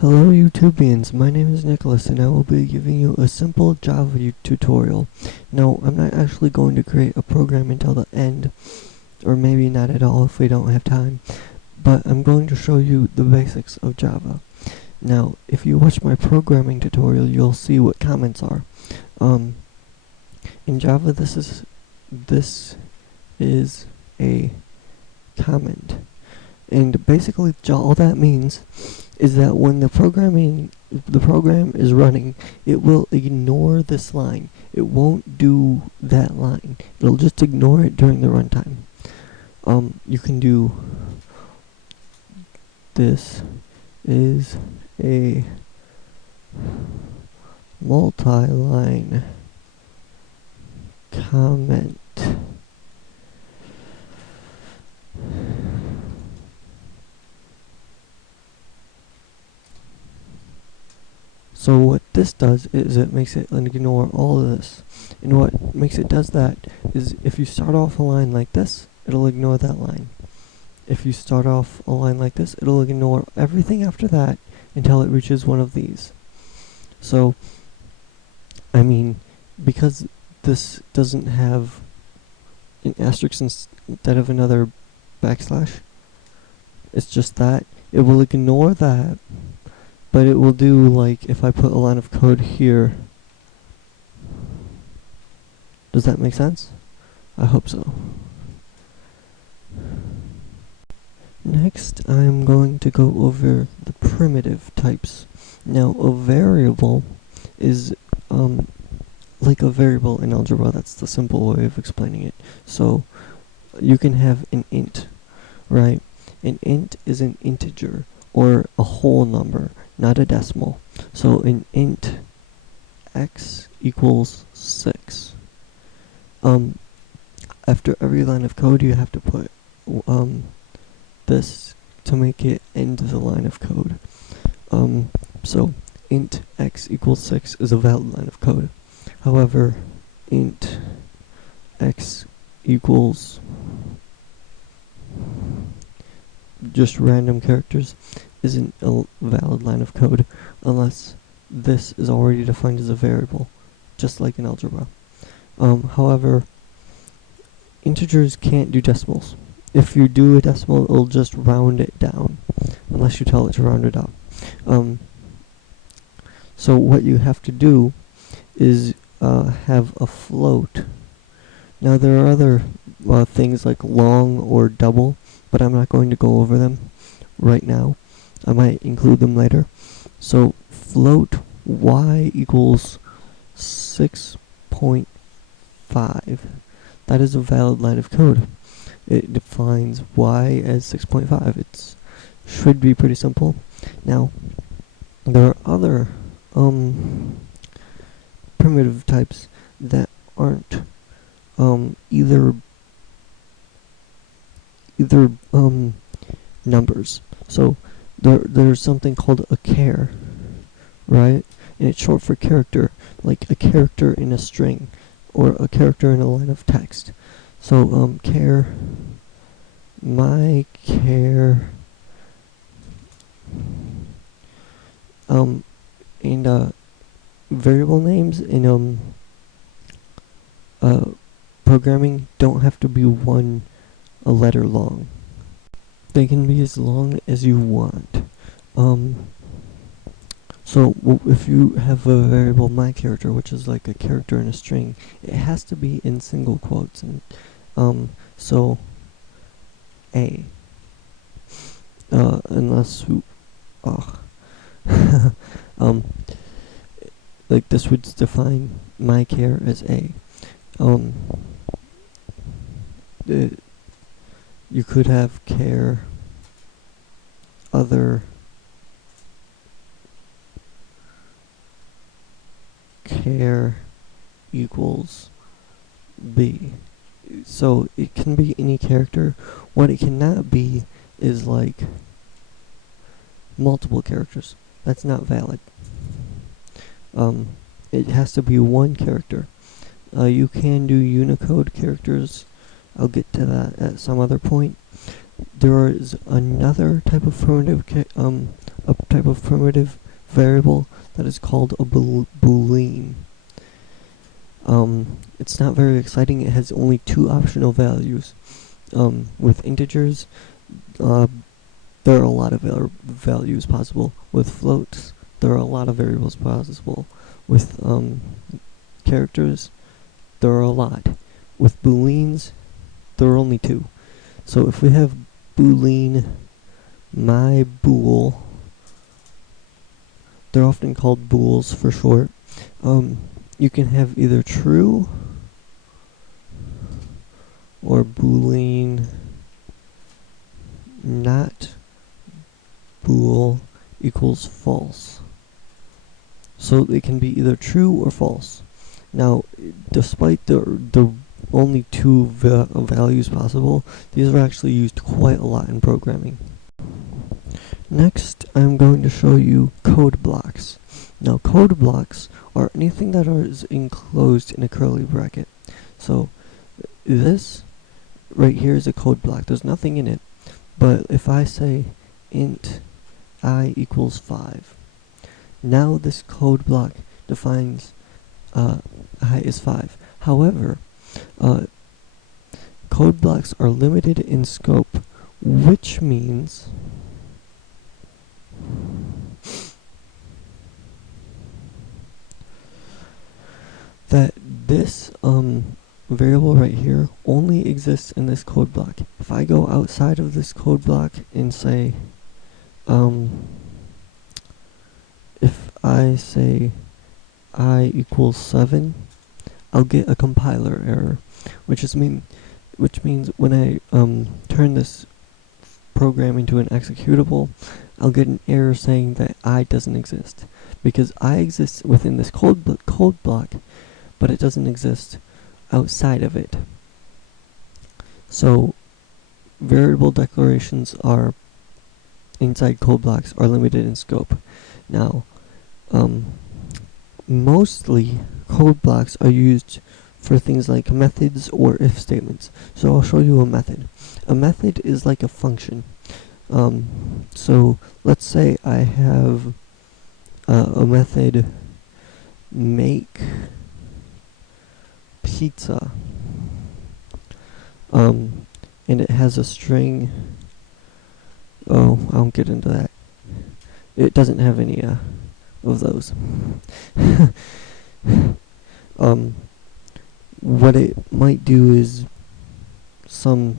Hello YouTubians, my name is Nicholas and I will be giving you a simple Java tutorial. Now, I'm not actually going to create a program until the end, or maybe not at all if we don't have time, but I'm going to show you the basics of Java. Now, if you watch my programming tutorial, you'll see what comments are. In Java, this is a comment, and basically all that means is that when the program is running, it will ignore this line. It won't do that line. It'll just ignore it during the runtime. You can do this is a multi-line comment. So what this does is it makes it ignore all of this. And what makes it does that is if you start off a line like this, it'll ignore that line. If you start off a line like this, it'll ignore everything after that until it reaches one of these. So, I mean, because this doesn't have an asterisk instead of another backslash, it's just that, it will ignore that. But it will do, like, if I put a line of code here. Does that make sense? I hope so. Next, I'm going to go over the primitive types. Now, a variable is, like a variable in algebra. That's the simple way of explaining it. So, you can have an int, right? An int is an integer, or a whole number, not a decimal. So an int x equals 6. After every line of code, you have to put this to make it end the line of code. So int x equals 6 is a valid line of code. However, int x equals just random characters isn't a valid line of code unless this is already defined as a variable, just like in algebra. However, integers can't do decimals. If you do a decimal, it'll just round it down, unless you tell it to round it up. So what you have to do is have a float. Now there are other things like long or double, but I'm not going to go over them right now. I might include them later. So float y equals 6.5. That is a valid line of code. It defines y as 6.5. It should be pretty simple. Now, there are other primitive types that aren't either numbers. So there's something called a char, right? And it's short for character, like a character in a string, or a character in a line of text. So char, my char, and variable names in programming don't have to be a letter long. They can be as long as you want. So if you have a variable myCharacter, which is like a character in a string, it has to be in single quotes, and so a, unless like this would define mychar as a. You could have char other char equals b. So it can be any character. What it cannot be is like multiple characters. That's not valid. It has to be one character. You can do Unicode characters. I'll get to that at some other point. There is another type of primitive a type of primitive variable that is called a boolean. It's not very exciting. It has only two optional values. With integers, there are a lot of values possible. With floats, there are a lot of variables possible. With characters, there are a lot. With booleans, there are only two. So if we have boolean my bool, they're often called bools for short. You can have either true or boolean not bool equals false. So they can be either true or false. Now, despite the only two values possible, these are actually used quite a lot in programming. Next, I'm going to show you code blocks. Now, code blocks are anything that is enclosed in a curly bracket. So, this right here is a code block. There's nothing in it. But if I say int I equals 5, now this code block defines I is 5. However, code blocks are limited in scope, which means that this variable right here only exists in this code block. If I go outside of this code block and say, if I say I equals 7, I'll get a compiler error, which means when I turn this program into an executable, I'll get an error saying that I doesn't exist, because I exist within this code block, but it doesn't exist outside of it. So variable declarations are inside code blocks are limited in scope. Now, mostly code blocks are used for things like methods or if statements. So I'll show you a method. A method is like a function. So let's say I have a method make pizza, and it has a string. Oh, I won't get into that. It doesn't have any of those. What it might do is some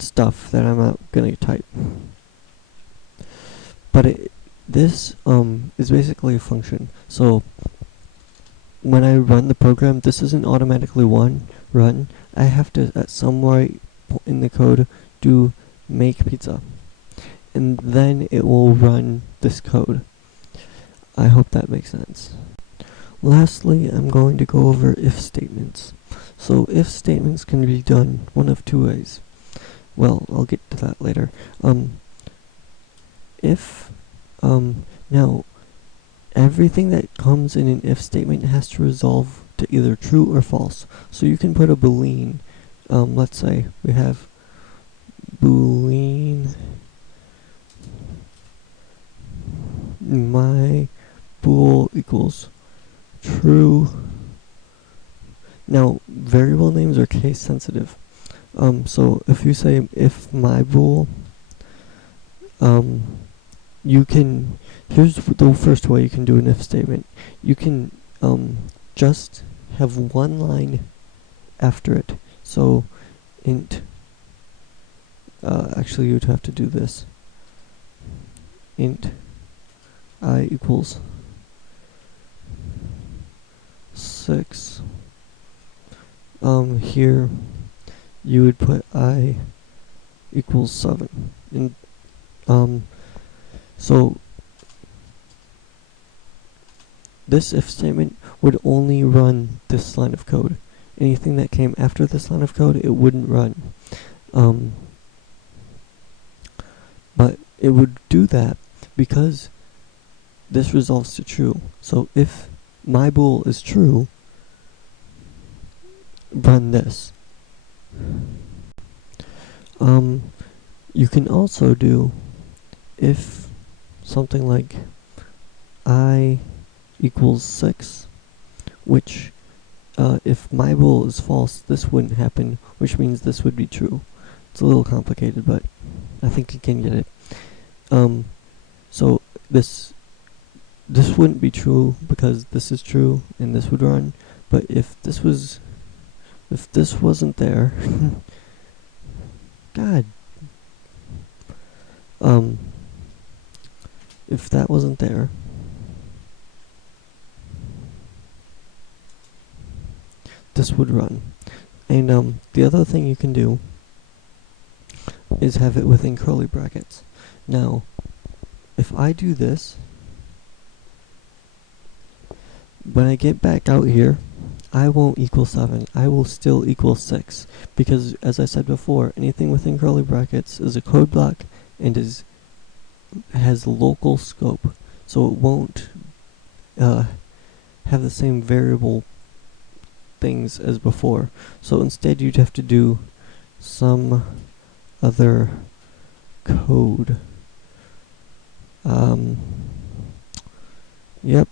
stuff that I'm not gonna type. But this is basically a function. So when I run the program, this isn't automatically run. I have to, at some point in the code, do make pizza, and then it will run this code. I hope that makes sense. Lastly, I'm going to go over if statements. So if statements can be done one of two ways. Well, I'll get to that later. Now, everything that comes in an if statement has to resolve to either true or false. So you can put a boolean. Let's say we have boolean my bool equals true. Now, variable names are case sensitive. So if you say if my bool, you can, here's the first way you can do an if statement. You can just have one line after it. So int, actually you'd have to do this. Int I equals 6. Here you would put I equals 7. And so this if statement would only run this line of code. Anything that came after this line of code, it wouldn't run. But it would do that because this resolves to true. So if my bool is true, run this. You can also do if something like I equals 6, which if my rule is false, this wouldn't happen, which means this would be true. It's a little complicated, but I think you can get it. So this wouldn't be true because this is true and this would run, but if this wasn't there, God, if that wasn't there, this would run. And the other thing you can do is have it within curly brackets. Now, if I do this, when I get back out here, I won't equal 7. I will still equal 6. Because, as I said before, anything within curly brackets is a code block and has local scope. So it won't have the same variable things as before. So instead you'd have to do some other code. Yep,